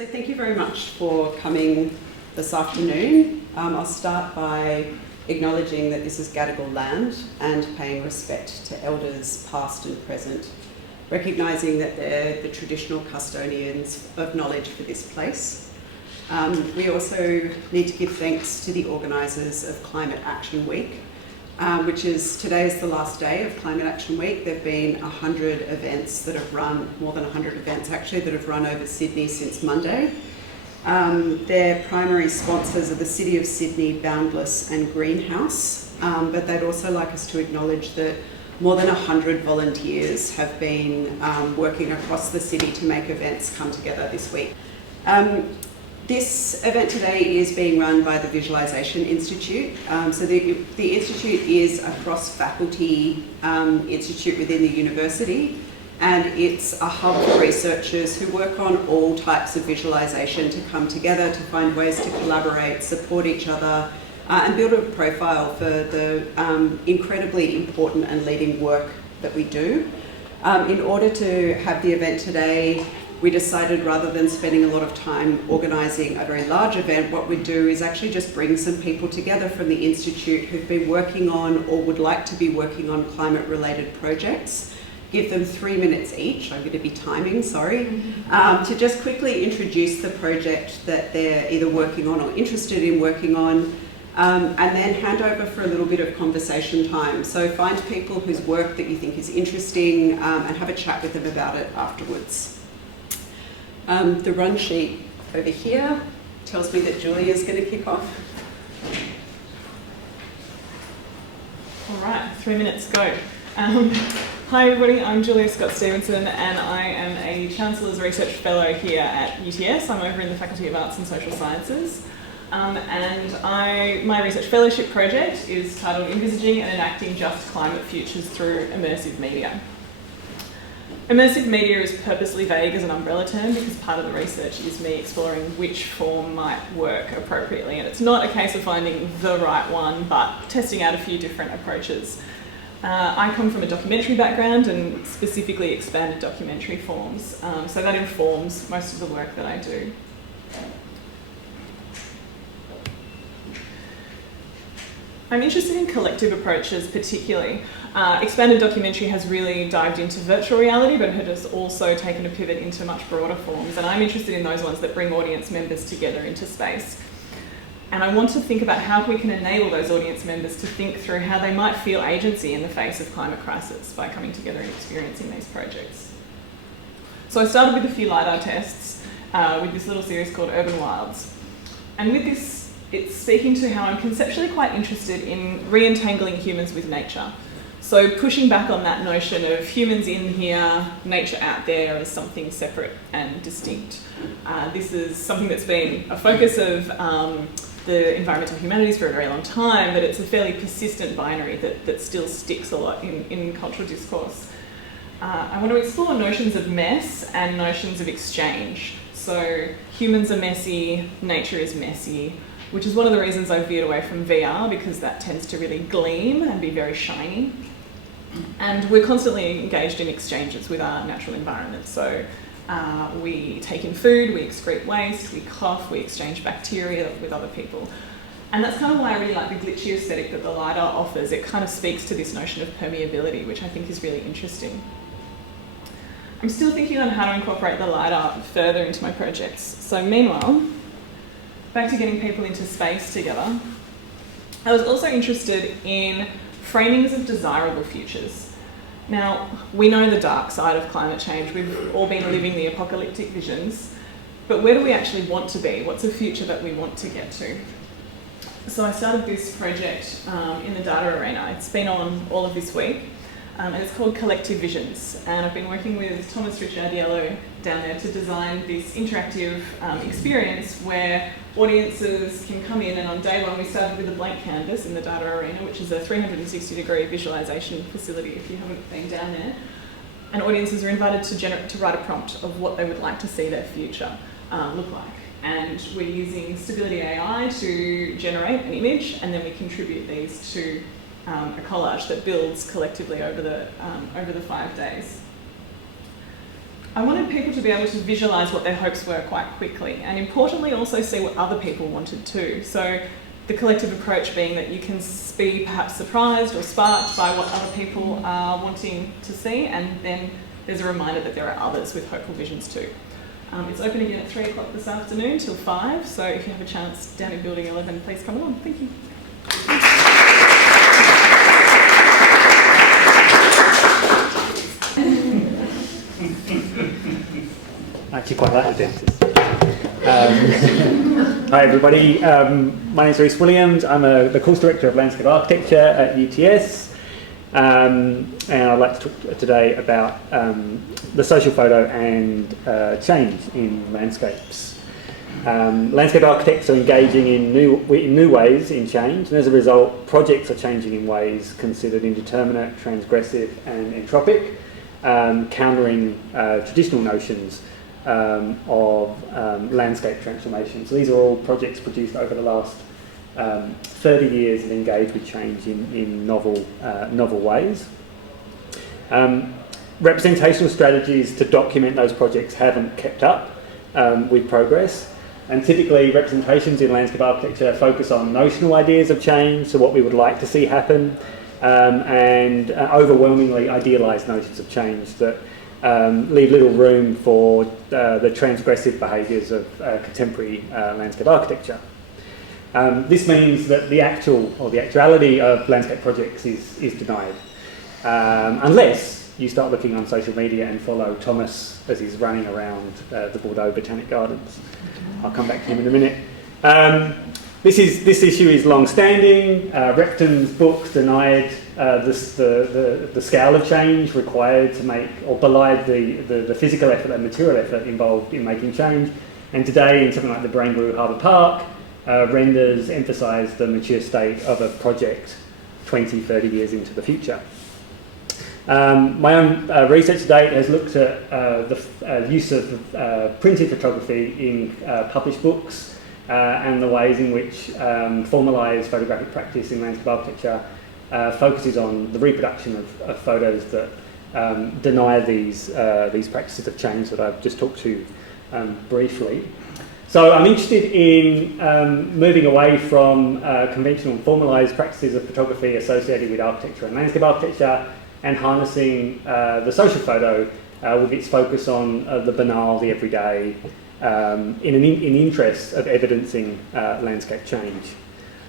So thank you very much for coming this afternoon. I'll start by acknowledging that this is Gadigal land and paying respect to elders past and present, recognising that they're the traditional custodians of knowledge for this place. We also need to give thanks to the organisers of Climate Action Week, which is today is the last day of Climate Action Week. There have been 100 events that have run, more than 100 events actually, that have run over Sydney since Monday. Their primary sponsors are the City of Sydney, Boundless and Greenhouse, but they'd also like us to acknowledge that more than 100 volunteers have been working across the city to make events come together this week. This event today is being run by the Visualisation Institute. So the Institute is a cross-faculty institute within the university, and it's a hub for researchers who work on all types of visualisation to come together to find ways to collaborate, support each other, and build a profile for the incredibly important and leading work that we do. In order to have the event today, we decided rather than spending a lot of time organising a very large event, what we'd do is actually just bring some people together from the Institute who've been working on or would like to be working on climate-related projects, give them 3 minutes each, I'm going to be timing, sorry, to just quickly introduce the project that they're either working on or interested in working on, and then hand over for a little bit of conversation time. So find people whose work that you think is interesting and have a chat with them about it afterwards. The run sheet over here tells me that Julia's going to kick off. All right, 3 minutes, go. Hi everybody, I'm Julia Scott-Stevenson and I am a Chancellor's Research Fellow here at UTS. I'm over in the Faculty of Arts and Social Sciences. My research fellowship project is titled Envisaging and Enacting Just Climate Futures Through Immersive Media. Immersive media is purposely vague as an umbrella term because part of the research is me exploring which form might work appropriately, and it's not a case of finding the right one, but testing out a few different approaches. I come from a documentary background and specifically expanded documentary forms, so that informs most of the work that I do. I'm interested in collective approaches particularly. Expanded documentary has really dived into virtual reality, but it has also taken a pivot into much broader forms, and I'm interested in those ones that bring audience members together into space. And I want to think about how we can enable those audience members to think through how they might feel agency in the face of climate crisis by coming together and experiencing these projects. So I started with a few LiDAR tests with this little series called Urban Wilds. And with this, it's speaking to how I'm conceptually quite interested in re-entangling humans with nature. So pushing back on that notion of humans in here, nature out there as something separate and distinct. This is something that's been a focus of the environmental humanities for a very long time, but it's a fairly persistent binary that still sticks a lot in cultural discourse. I want to explore notions of mess and notions of exchange. So humans are messy, nature is messy, which is one of the reasons I veered away from VR, because that tends to really gleam and be very shiny. And we're constantly engaged in exchanges with our natural environment. So we take in food, we excrete waste, we cough, we exchange bacteria with other people. And that's kind of why I really like the glitchy aesthetic that the LiDAR offers. It kind of speaks to this notion of permeability, which I think is really interesting. I'm still thinking on how to incorporate the LiDAR further into my projects. So meanwhile, back to getting people into space together, I was also interested in framings of desirable futures. Now, we know the dark side of climate change. We've all been living the apocalyptic visions, but where do we actually want to be? What's a future that we want to get to? So I started this project in the data arena. It's been on all of this week, and it's called Collective Visions. And I've been working with Thomas Ricciardiello down there to design this interactive experience where audiences can come in, and on day one we started with a blank canvas in the data arena, which is a 360-degree visualisation facility if you haven't been down there. And audiences are invited to write a prompt of what they would like to see their future look like. And we're using Stability AI to generate an image, and then we contribute these to a collage that builds collectively over the 5 days. I wanted people to be able to visualise what their hopes were quite quickly, and importantly also see what other people wanted too. So the collective approach being that you can be perhaps surprised or sparked by what other people are wanting to see, and then there's a reminder that there are others with hopeful visions too. It's open again at 3 o'clock this afternoon till 5, so if you have a chance down in Building 11, please come along. Thank you. I actually quite like the dentist. Hi everybody, my name is Rhys Williams. I'm the course director of landscape architecture at UTS, and I'd like to talk today about the social photo and change in landscapes. Landscape architects are engaging in new ways in change, and as a result projects are changing in ways considered indeterminate, transgressive and entropic, countering traditional notions of landscape transformation. So these are all projects produced over the last 30 years and engaged with change in novel ways. Representational strategies to document those projects haven't kept up with progress, and typically representations in landscape architecture focus on notional ideas of change, so what we would like to see happen, and overwhelmingly idealised notions of change that leave little room for the transgressive behaviours of contemporary landscape architecture. This means that the actuality of landscape projects is denied, unless you start looking on social media and follow Thomas as he's running around the Bordeaux Botanic Gardens. I'll come back to him in a minute. This issue is long-standing. Repton's book denied the scale of change required to make, or belied the physical effort and material effort involved in making change. And today, in something like the Barangaroo Harbour Park, renders emphasise the mature state of a project 20, 30 years into the future. My own research to date has looked at the use of printed photography in published books and the ways in which formalised photographic practice in landscape architecture focuses on the reproduction of photos that deny these practices of change that I've just talked to briefly. So I'm interested in moving away from conventional and formalised practices of photography associated with architecture and landscape architecture, and harnessing the social photo with its focus on the banal, the everyday, in interest of evidencing landscape change.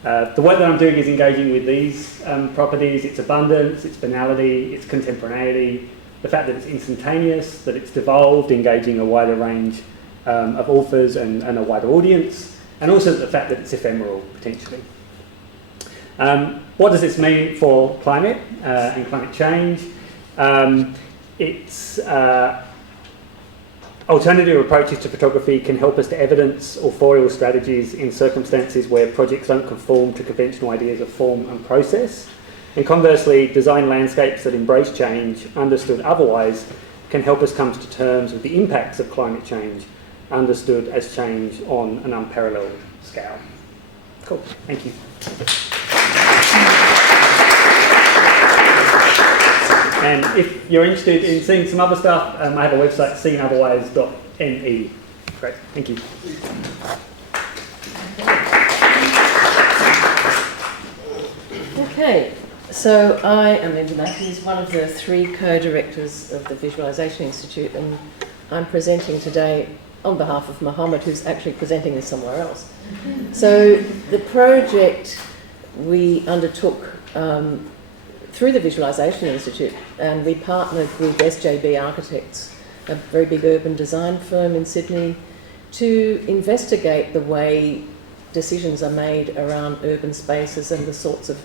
The work that I'm doing is engaging with these properties: its abundance, its banality, its contemporaneity, the fact that it's instantaneous, that it's devolved, engaging a wider range of authors and a wider audience, and also the fact that it's ephemeral, potentially. What does this mean for climate and climate change? Alternative approaches to photography can help us to evidence authorial strategies in circumstances where projects don't conform to conventional ideas of form and process. And conversely, design landscapes that embrace change, understood otherwise, can help us come to terms with the impacts of climate change, understood as change on an unparalleled scale. Cool, thank you. And if you're interested in seeing some other stuff, I have a website, seeingotherwise.me. Great, thank you. Okay, so I am Linda Makki, one of the 3 co-directors of the Visualisation Institute, and I'm presenting today on behalf of Mohammed, who's actually presenting this somewhere else. So the project we undertook through the Visualisation Institute, and we partnered with SJB Architects, a very big urban design firm in Sydney, to investigate the way decisions are made around urban spaces and the sorts of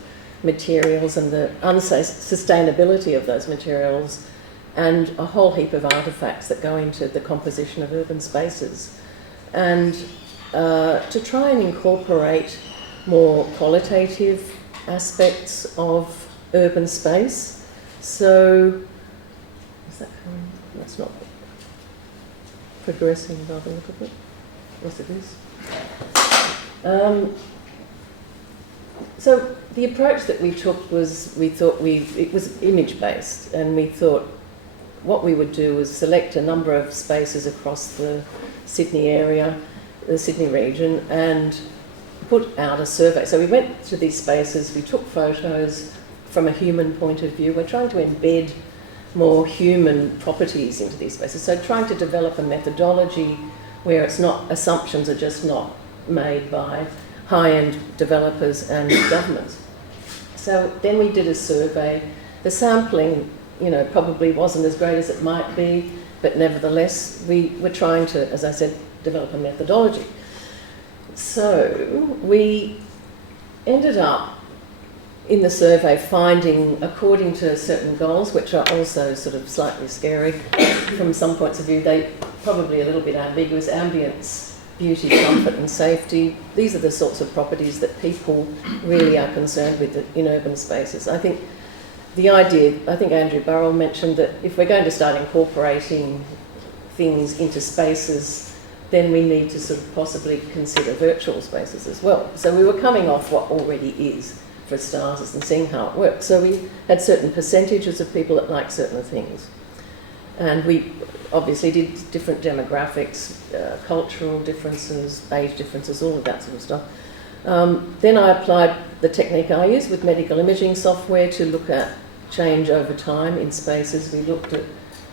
materials and the unsustainability of those materials, and a whole heap of artefacts that go into the composition of urban spaces. And to try and incorporate more qualitative aspects of urban space. So, is that coming? That's not progressing rather a little bit. Yes, it is. So the approach that we took was, it was image-based, and we thought, what we would do is select a number of spaces across the Sydney area, the Sydney region, and put out a survey. So we went to these spaces, we took photos from a human point of view. We're trying to embed more human properties into these spaces. So trying to develop a methodology where it's not, assumptions are just not made by high-end developers and governments. So then we did a survey. The sampling, probably wasn't as great as it might be, but nevertheless, we were trying to, as I said, develop a methodology. So we ended up in the survey finding, according to certain goals, which are also sort of slightly scary from some points of view, they probably a little bit ambiguous: ambience, beauty, comfort and safety. These are the sorts of properties that people really are concerned with in urban spaces. I think Andrew Burrell mentioned that if we're going to start incorporating things into spaces, then we need to sort of possibly consider virtual spaces as well. So we were coming off what already is, for starters, and seeing how it works. So we had certain percentages of people that like certain things. And we obviously did different demographics, cultural differences, age differences, all of that sort of stuff. Then I applied the technique I use with medical imaging software to look at change over time in spaces. We looked at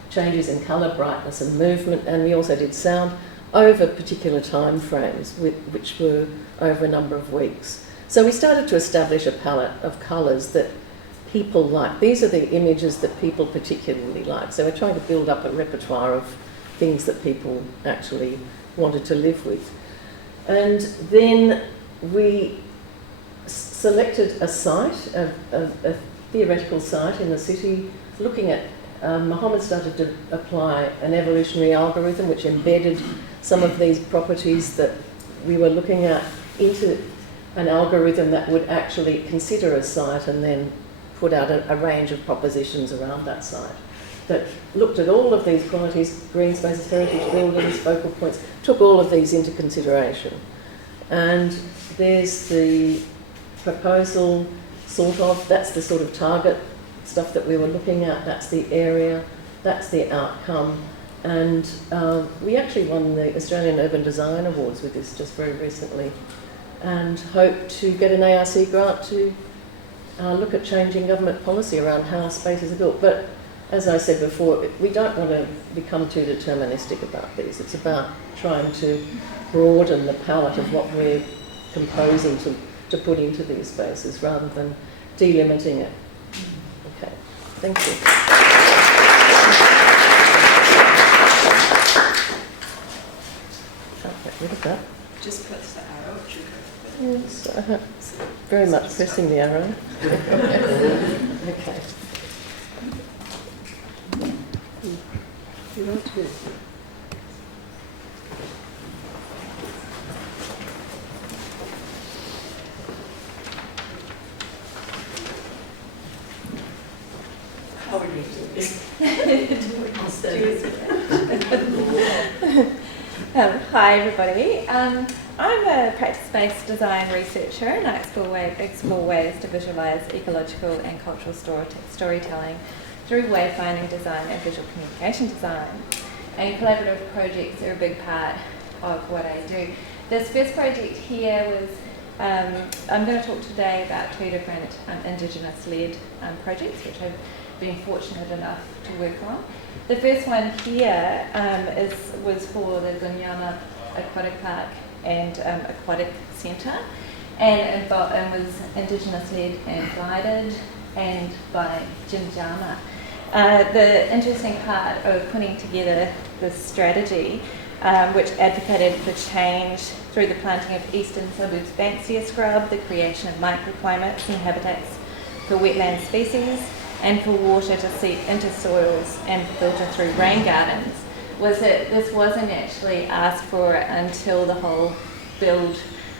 changes in colour, brightness and movement, and we also did sound over particular time frames, which were over a number of weeks. So we started to establish a palette of colours that people like. These are the images that people particularly like. So we're trying to build up a repertoire of things that people actually wanted to live with. And then we selected a site, a theoretical site in the city, looking at, Mohammed started to apply an evolutionary algorithm which embedded some of these properties that we were looking at into an algorithm that would actually consider a site and then put out a range of propositions around that site that looked at all of these qualities: green spaces, heritage buildings, focal points, took all of these into consideration. And there's the proposal, sort of, that's the sort of target stuff that we were looking at, that's the area, that's the outcome. And we actually won the Australian Urban Design Awards with this just very recently, and hope to get an ARC grant to look at changing government policy around how spaces are built. But as I said before, we don't want to become too deterministic about these. It's about trying to broaden the palette of what we're composing to put into these spaces rather than delimiting it. Okay, thank you. Can't get rid of that. Just press the arrow. Yes, very much pressing the arrow. Okay. You want to? How are you doing? Hi everybody. I'm a practice-based design researcher and I explore ways to visualise ecological and cultural storytelling through wayfinding design and visual communication design. And collaborative projects are a big part of what I do. This first project here was, I'm going to talk today about two different Indigenous-led projects which I've been fortunate enough to work on. The first one here was for the Gunyama Aquatic Park and Aquatic Centre, and was Indigenous-led and guided and by Jim Jama. The interesting part of putting together this strategy, which advocated for change through the planting of eastern suburbs Banksia scrub, the creation of microclimates and habitats for wetland species, and for water to seep into soils and filter through rain gardens, was that this wasn't actually asked for until the whole build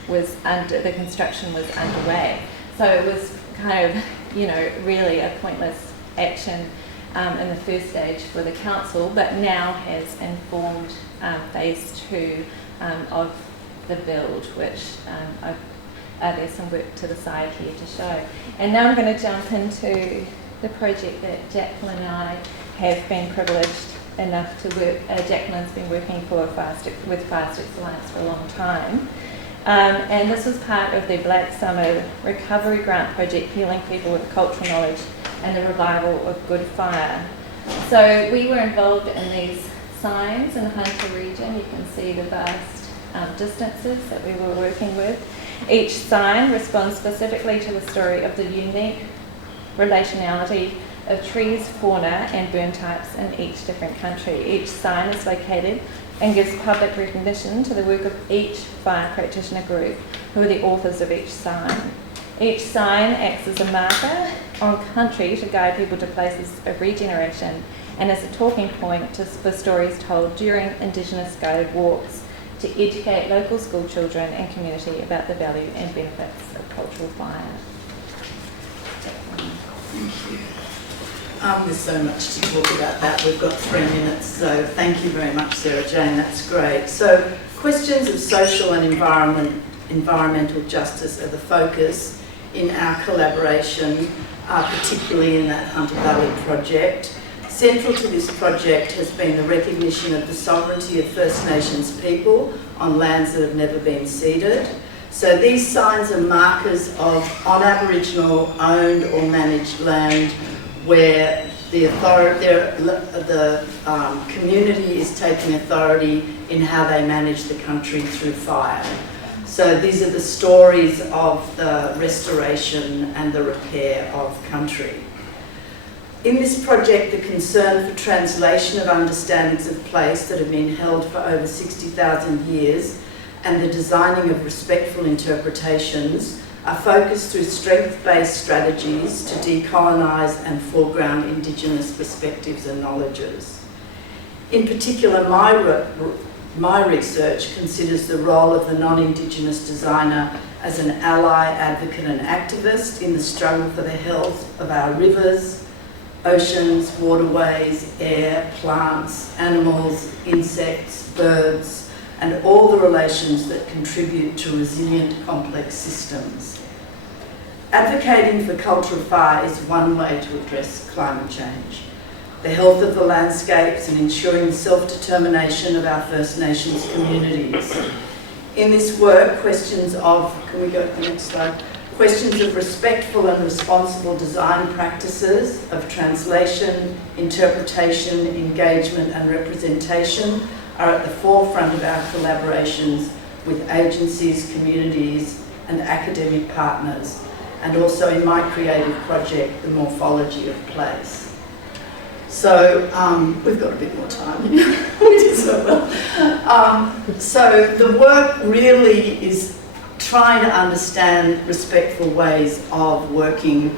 was the construction was underway. So it was kind of, really a pointless action in the first stage for the council, but now has informed phase 2 of the build, which there's some work to the side here to show. And now I'm going to jump into the project that Jacqueline and I have been privileged enough to work. Jacqueline's been working with Fire Sticks Alliance for a long time. And this was part of the Black Summer Recovery Grant project, healing people with cultural knowledge and the revival of good fire. So we were involved in these signs in the Hunter region. You can see the vast distances that we were working with. Each sign responds specifically to the story of the unique relationality of trees, fauna and burn types in each different country. Each sign is located and gives public recognition to the work of each fire practitioner group, who are the authors of each sign. Each sign acts as a marker on country to guide people to places of regeneration and as a talking point for stories told during Indigenous guided walks to educate local school children and community about the value and benefits of cultural fire. Thank you. There's so much to talk about that. We've got 3 minutes, so thank you very much, Sarah Jane. That's great. So, questions of social and environmental justice are the focus in our collaboration, particularly in that Hunter Valley project. Central to this project has been the recognition of the sovereignty of First Nations people on lands that have never been ceded. So these signs are markers of on Aboriginal owned or managed land where the community is taking authority in how they manage the country through fire. So these are the stories of the restoration and the repair of country. In this project, the concern for translation of understandings of place that have been held for over 60,000 years and the designing of respectful interpretations are focused through strength-based strategies to decolonise and foreground Indigenous perspectives and knowledges. In particular, my research considers the role of the non-Indigenous designer as an ally, advocate and activist in the struggle for the health of our rivers, oceans, waterways, air, plants, animals, insects, birds, and all the relations that contribute to resilient, complex systems. Advocating for cultural fire is one way to address climate change. The health of the landscapes and ensuring the self-determination of our First Nations communities. In this work, questions of, can we go to the next slide? Questions of respectful and responsible design practices, of translation, interpretation, engagement and representation are at the forefront of our collaborations with agencies, communities and academic partners, and also in my creative project, The Morphology of Place. So we've got a bit more time. We did so well. So the work really is trying to understand respectful ways of working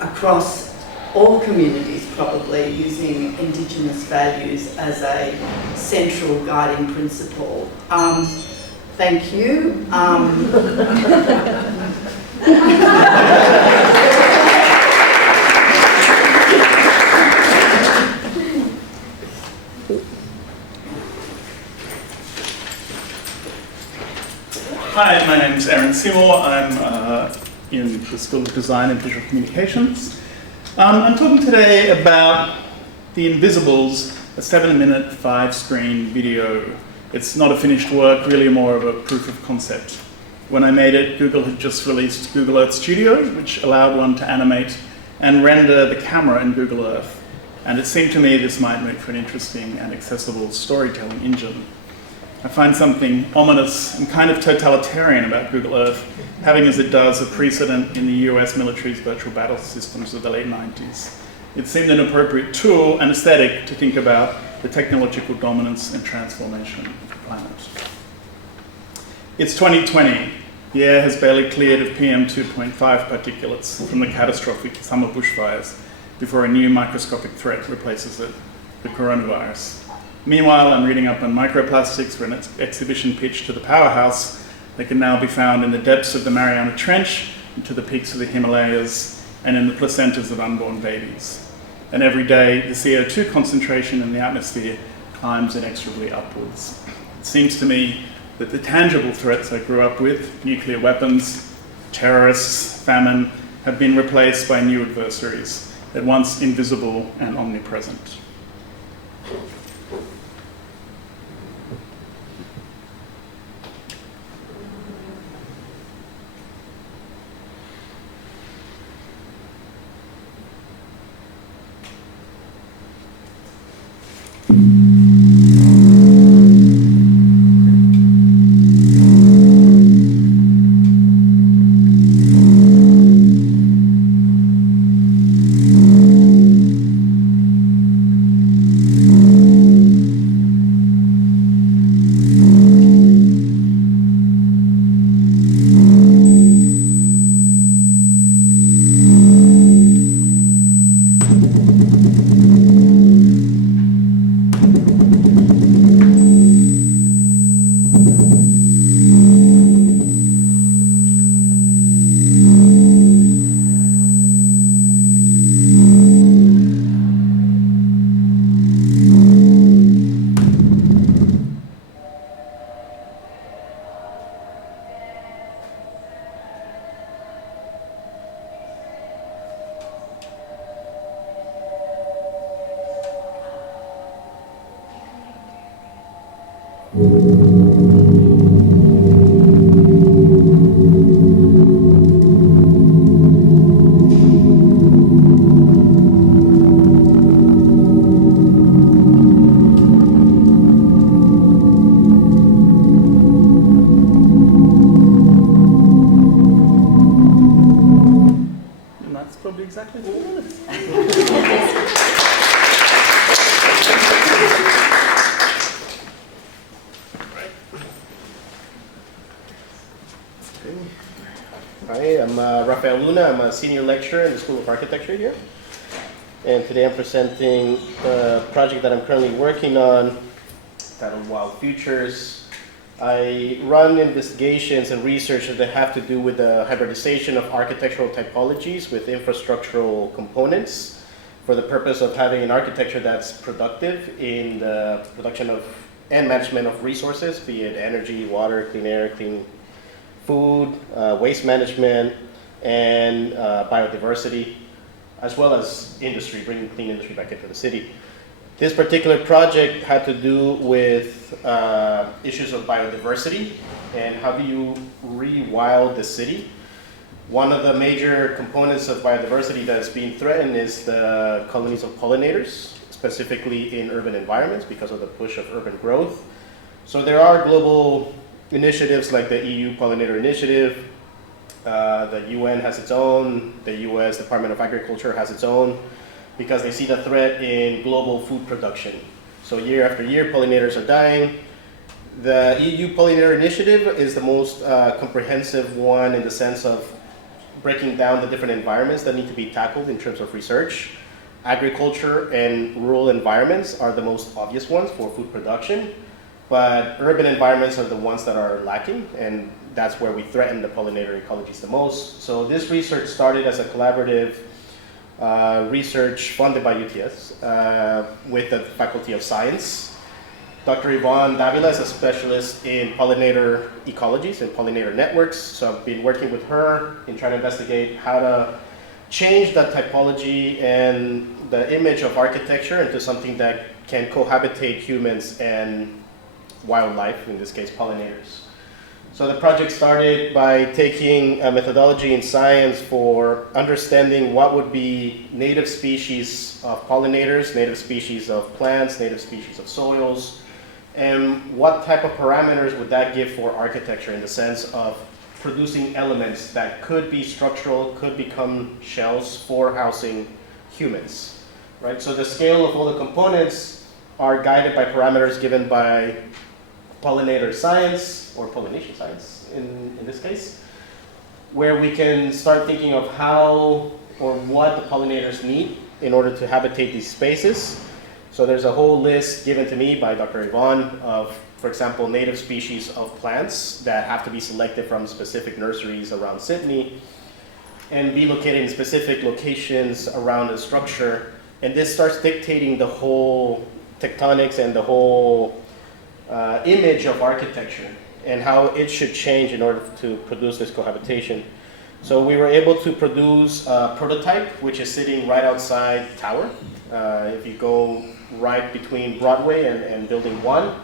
across all communities, probably using Indigenous values as a central guiding principle. Thank you. Hi, my name is Seymour. I'm in the School of Design and Visual Communications. I'm talking today about The Invisibles, a 7-minute 5-screen video. It's not a finished work, really more of a proof of concept. When I made it, Google had just released Google Earth Studio, which allowed one to animate and render the camera in Google Earth. And it seemed to me this might make for an interesting and accessible storytelling engine. I find something ominous and kind of totalitarian about Google Earth, having as it does a precedent in the US military's virtual battle systems of the late 90s. It seemed an appropriate tool and aesthetic to think about the technological dominance and transformation of the planet. It's 2020. The air has barely cleared of PM 2.5 particulates from the catastrophic summer bushfires before a new microscopic threat replaces it, the coronavirus. Meanwhile, I'm reading up on microplastics for an exhibition pitch to the powerhouse that can now be found in the depths of the Mariana Trench, into the peaks of the Himalayas, and in the placentas of unborn babies. And every day, the CO2 concentration in the atmosphere climbs inexorably upwards. It seems to me that the tangible threats I grew up with, nuclear weapons, terrorists, famine, have been replaced by new adversaries, at once invisible and omnipresent. Exactly 4 minutes. Hi, I'm Rafael Luna. I'm a senior lecturer in the School of Architecture here. And today I'm presenting a project that I'm currently working on titled Wild Futures. I run investigations and research that have to do with the hybridization of architectural typologies with infrastructural components for the purpose of having an architecture that's productive in the production of and management of resources, be it energy, water, clean air, clean food, waste management, and biodiversity, as well as industry, bringing clean industry back into the city. This particular project had to do with issues of biodiversity and how do you rewild the city. One of the major components of biodiversity that's being threatened is the colonies of pollinators, specifically in urban environments because of the push of urban growth. So there are global initiatives like the EU Pollinator Initiative, the UN has its own, the US Department of Agriculture has its own, because they see the threat in global food production. So year after year, pollinators are dying. The EU Pollinator Initiative is the most comprehensive one in the sense of breaking down the different environments that need to be tackled in terms of research. Agriculture and rural environments are the most obvious ones for food production, but urban environments are the ones that are lacking, and that's where we threaten the pollinator ecologies the most. So this research started as a collaborative research funded by UTS with the Faculty of Science. Dr. Yvonne Davila is a specialist in pollinator ecologies and pollinator networks, so I've been working with her in trying to investigate how to change that typology and the image of architecture into something that can cohabitate humans and wildlife, in this case pollinators. So the project started by taking a methodology in science for understanding what would be native species of pollinators, native species of plants, native species of soils, and what type of parameters would that give for architecture in the sense of producing elements that could be structural, could become shells for housing humans, right? So the scale of all the components are guided by parameters given by pollinator science, or pollination science in this case, where we can start thinking of how or what the pollinators need in order to habitate these spaces. So there's a whole list given to me by Dr. Yvonne of, for example, native species of plants that have to be selected from specific nurseries around Sydney and be located in specific locations around the structure. And this starts dictating the whole tectonics and the whole image of architecture and how it should change in order to produce this cohabitation. So we were able to produce a prototype, which is sitting right outside Tower. If you go right between Broadway and Building 1,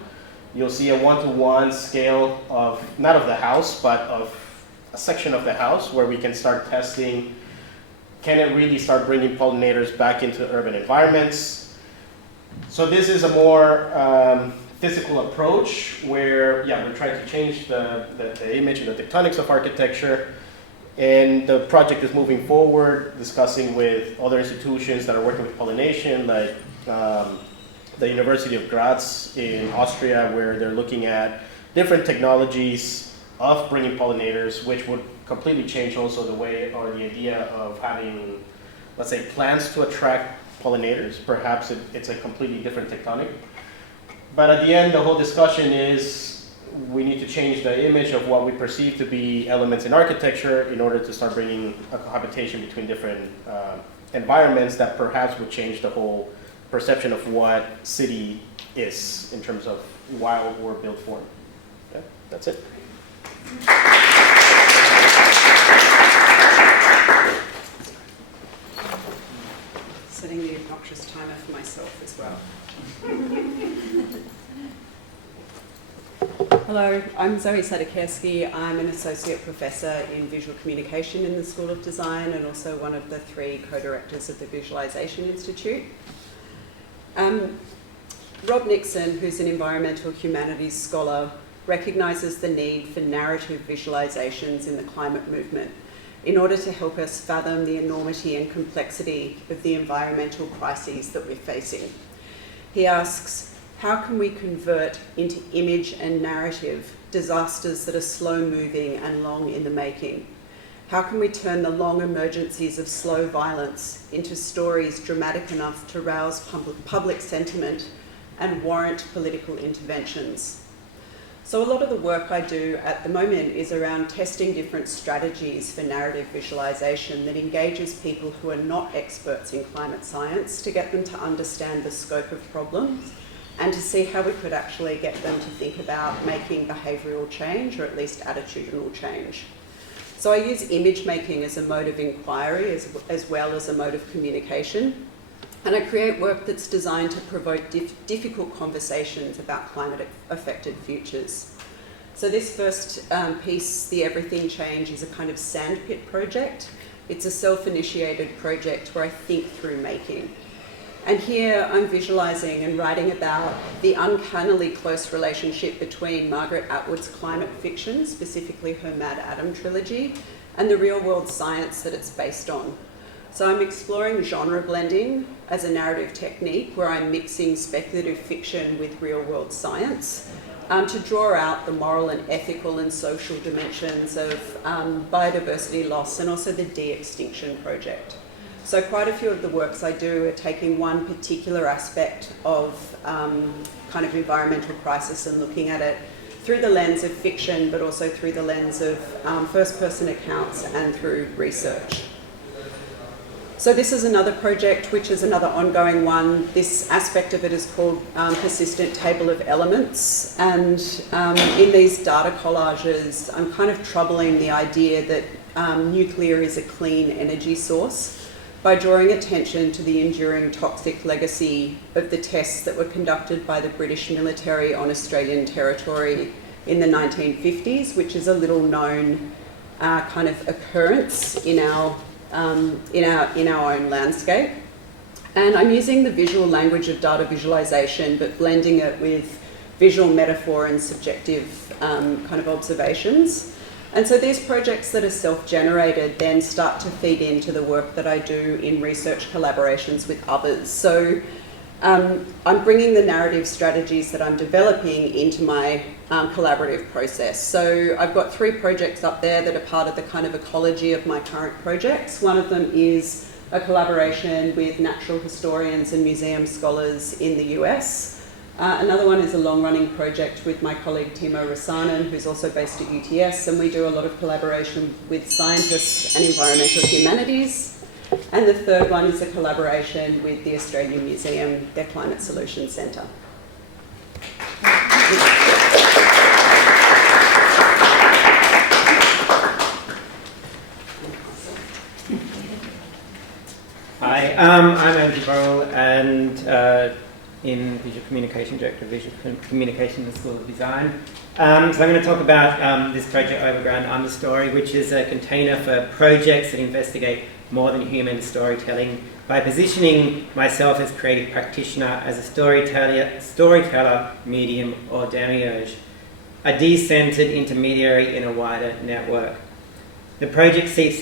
you'll see a 1-to-1 scale of, not of the house, but of a section of the house where we can start testing, can it really start bringing pollinators back into urban environments? So this is a more physical approach where, we're trying to change the image and the tectonics of architecture. And the project is moving forward, discussing with other institutions that are working with pollination, like the University of Graz in Austria, where they're looking at different technologies of bringing pollinators, which would completely change also the way or the idea of having, let's say, plants to attract pollinators. Perhaps it's a completely different tectonic. But at the end, the whole discussion is we need to change the image of what we perceive to be elements in architecture in order to start bringing a cohabitation between different environments that perhaps would change the whole perception of what city is in terms of wild or built form. Yeah, that's it. Setting the obnoxious timer for myself as well. Hello, I'm Zoë Sadokierski. I'm an associate professor in visual communication in the School of Design and also one of the 3 co-directors of the Visualisation Institute. Rob Nixon, who's an environmental humanities scholar, recognises the need for narrative visualisations in the climate movement in order to help us fathom the enormity and complexity of the environmental crises that we're facing. He asks, how can we convert into image and narrative disasters that are slow-moving and long in the making? How can we turn the long emergencies of slow violence into stories dramatic enough to rouse public sentiment and warrant political interventions? So a lot of the work I do at the moment is around testing different strategies for narrative visualisation that engages people who are not experts in climate science to get them to understand the scope of problems and to see how we could actually get them to think about making behavioural change or at least attitudinal change. So I use image making as a mode of inquiry as well as a mode of communication. And I create work that's designed to provoke difficult conversations about climate-affected futures. So this first piece, The Everything Change, is a kind of sandpit project. It's a self-initiated project where I think through making. And here I'm visualising and writing about the uncannily close relationship between Margaret Atwood's climate fiction, specifically her Mad Adam trilogy, and the real-world science that it's based on. So I'm exploring genre blending as a narrative technique where I'm mixing speculative fiction with real-world science to draw out the moral and ethical and social dimensions of biodiversity loss and also the de-extinction project. So quite a few of the works I do are taking one particular aspect of kind of environmental crisis and looking at it through the lens of fiction, but also through the lens of first-person accounts and through research. So this is another project, which is another ongoing one. This aspect of it is called Persistent Table of Elements. And in these data collages, I'm kind of troubling the idea that nuclear is a clean energy source by drawing attention to the enduring toxic legacy of the tests that were conducted by the British military on Australian territory in the 1950s, which is a little known kind of occurrence in our own landscape. And I'm using the visual language of data visualisation, but blending it with visual metaphor and subjective kind of observations. And so these projects that are self-generated then start to feed into the work that I do in research collaborations with others. So I'm bringing the narrative strategies that I'm developing into my collaborative process. So I've got 3 projects up there that are part of the kind of ecology of my current projects. One of them is a collaboration with natural historians and museum scholars in the US. Another one is a long-running project with my colleague Timo Rasanen, who's also based at UTS, and we do a lot of collaboration with scientists and environmental humanities. And the third one is a collaboration with the Australian Museum, their Climate Solutions Centre. Hi, I'm Andrew Burrell, and in Visual Communication, Director of Visual Communication in the School of Design. So I'm going to talk about this project, Overground Understory, which is a container for projects that investigate more than human storytelling by positioning myself as creative practitioner, as a storyteller, medium, or demiurge, a decentered intermediary in a wider network. The project seeks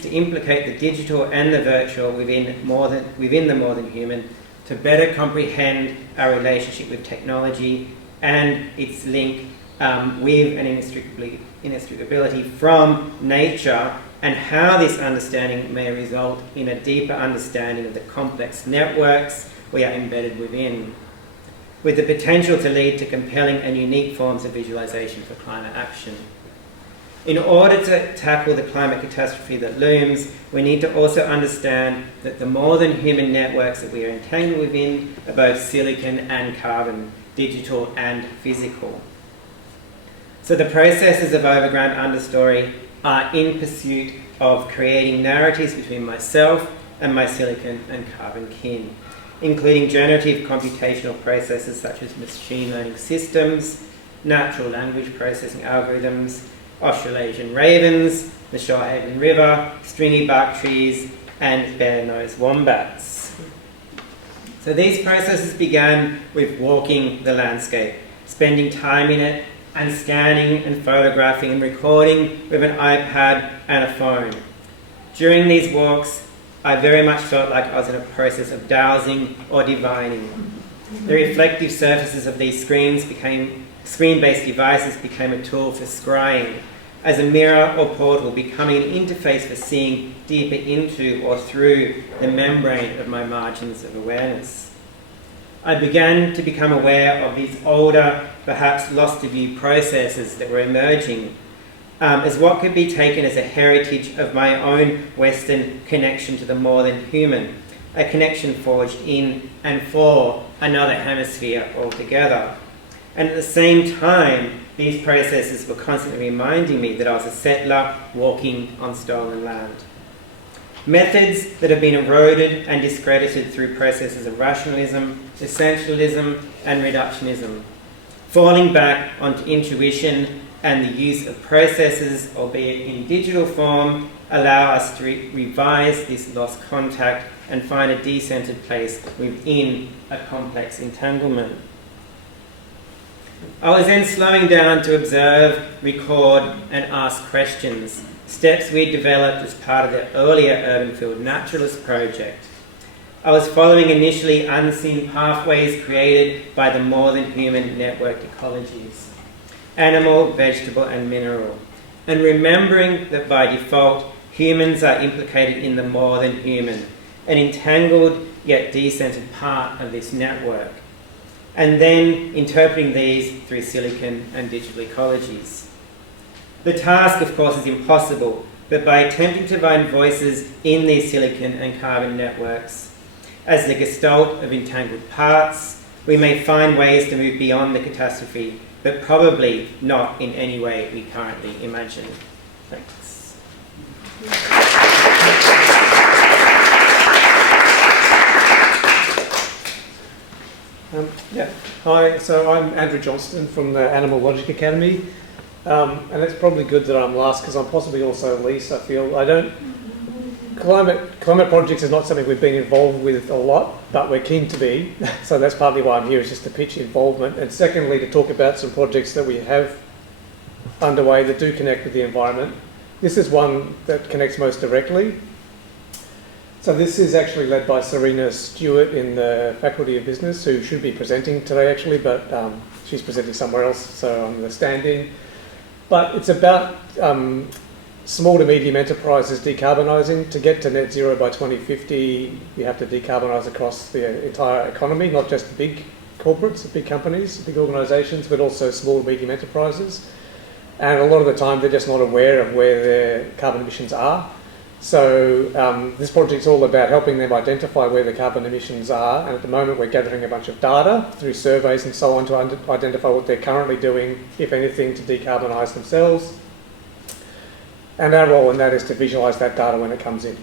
to implicate the digital and the virtual within the more than human to better comprehend our relationship with technology and its link with an inextricability from nature, and how this understanding may result in a deeper understanding of the complex networks we are embedded within, with the potential to lead to compelling and unique forms of visualization for climate action. In order to tackle the climate catastrophe that looms, we need to also understand that the more than human networks that we are entangled within are both silicon and carbon, digital and physical. So the processes of Overground Understory are in pursuit of creating narratives between myself and my silicon and carbon kin, including generative computational processes such as machine learning systems, natural language processing algorithms, Australasian ravens, the Shoalhaven River, stringy bark trees, and bare-nosed wombats. So these processes began with walking the landscape, spending time in it, and scanning and photographing and recording with an iPad and a phone. During these walks, I very much felt like I was in a process of dowsing or divining. The reflective surfaces of these screen-based devices became a tool for scrying, as a mirror or portal, becoming an interface for seeing deeper into or through the membrane of my margins of awareness. I began to become aware of these older, perhaps lost to view processes that were emerging as what could be taken as a heritage of my own Western connection to the more than human, a connection forged in and for another hemisphere altogether. And at the same time, these processes were constantly reminding me that I was a settler walking on stolen land. Methods that have been eroded and discredited through processes of rationalism, essentialism, and reductionism. Falling back onto intuition and the use of processes, albeit in digital form, allow us to revise this lost contact and find a decentered place within a complex entanglement. I was then slowing down to observe, record, and ask questions, steps we developed as part of the earlier Urban Field Naturalist project. I was following initially unseen pathways created by the more than human networked ecologies, animal, vegetable, and mineral, and remembering that by default, humans are implicated in the more than human, an entangled yet decentered part of this network, and then interpreting these through silicon and digital ecologies. The task, of course, is impossible, but by attempting to find voices in these silicon and carbon networks, as the gestalt of entangled parts, we may find ways to move beyond the catastrophe, but probably not in any way we currently imagine. Thanks. Hi, so I'm Andrew Johnston from the Animal Logic Academy, and it's probably good that I'm last because I'm possibly also least. I feel climate projects is not something we've been involved with a lot, but we're keen to be. So that's partly why I'm here, is just to pitch involvement, and secondly to talk about some projects that we have underway that do connect with the environment. This is one that connects most directly. So this is actually led by Serena Stewart in the Faculty of Business, who should be presenting today actually, but she's presenting somewhere else, so I'm the stand-in. But it's about small to medium enterprises decarbonising. To get to net zero by 2050, you have to decarbonise across the entire economy, not just the big corporates, the big companies, the big organisations, but also small to medium enterprises. And a lot of the time they're just not aware of where their carbon emissions are. So this project's all about helping them identify where the carbon emissions are, and at the moment we're gathering a bunch of data through surveys and so on to identify what they're currently doing, if anything, to decarbonise themselves. And our role in that is to visualise that data when it comes in.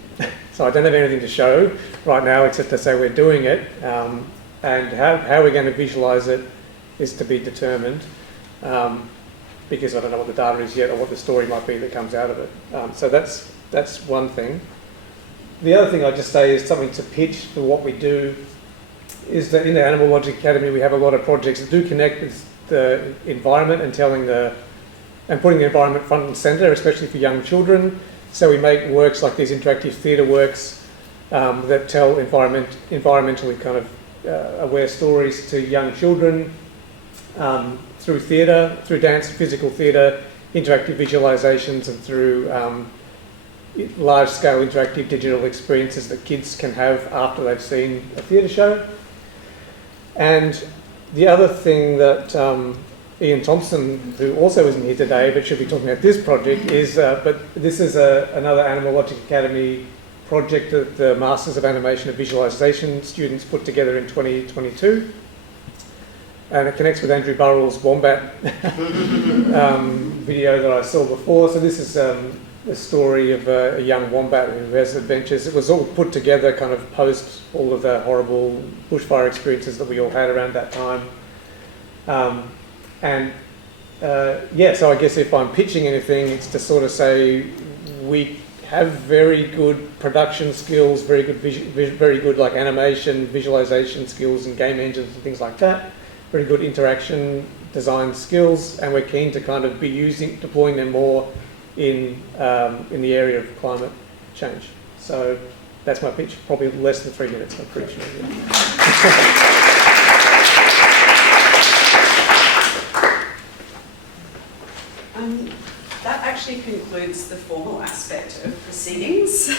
So I don't have anything to show right now except to say we're doing it, and how we're going to visualise it is to be determined, because I don't know what the data is yet or what the story might be that comes out of it. So that's one thing. The other thing I'd just say is something to pitch for what we do is that in the Animal Logic Academy we have a lot of projects that do connect with the environment and putting the environment front and centre, especially for young children. So we make works like these interactive theatre works that tell environmentally kind of aware stories to young children through theatre, through dance, physical theatre, interactive visualisations, and through large-scale interactive digital experiences that kids can have after they've seen a theatre show. And the other thing that Ian Thompson, who also isn't here today but should be talking about this project, is but this is another Animal Logic Academy project that the Masters of Animation and Visualisation students put together in 2022. And it connects with Andrew Burrell's Wombat video that I saw before. So this is a story of a young wombat who has adventures. It was all put together kind of post all of the horrible bushfire experiences that we all had around that time. And So I guess if I'm pitching anything, it's to sort of say we have very good production skills, very good like animation, visualization skills and game engines and things like that, very good interaction design skills, and we're keen to kind of be deploying them more in the area of climate change. So that's my pitch, probably less than 3 minutes, I'm pretty sure. That actually concludes the formal aspect of proceedings.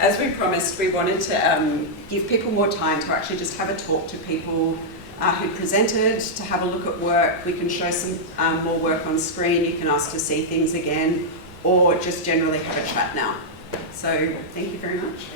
As we promised, we wanted to give people more time to actually just have a talk to people who presented, to have a look at work. We can show some more work on screen. You can ask to see things again, or just generally have a chat now. So thank you very much.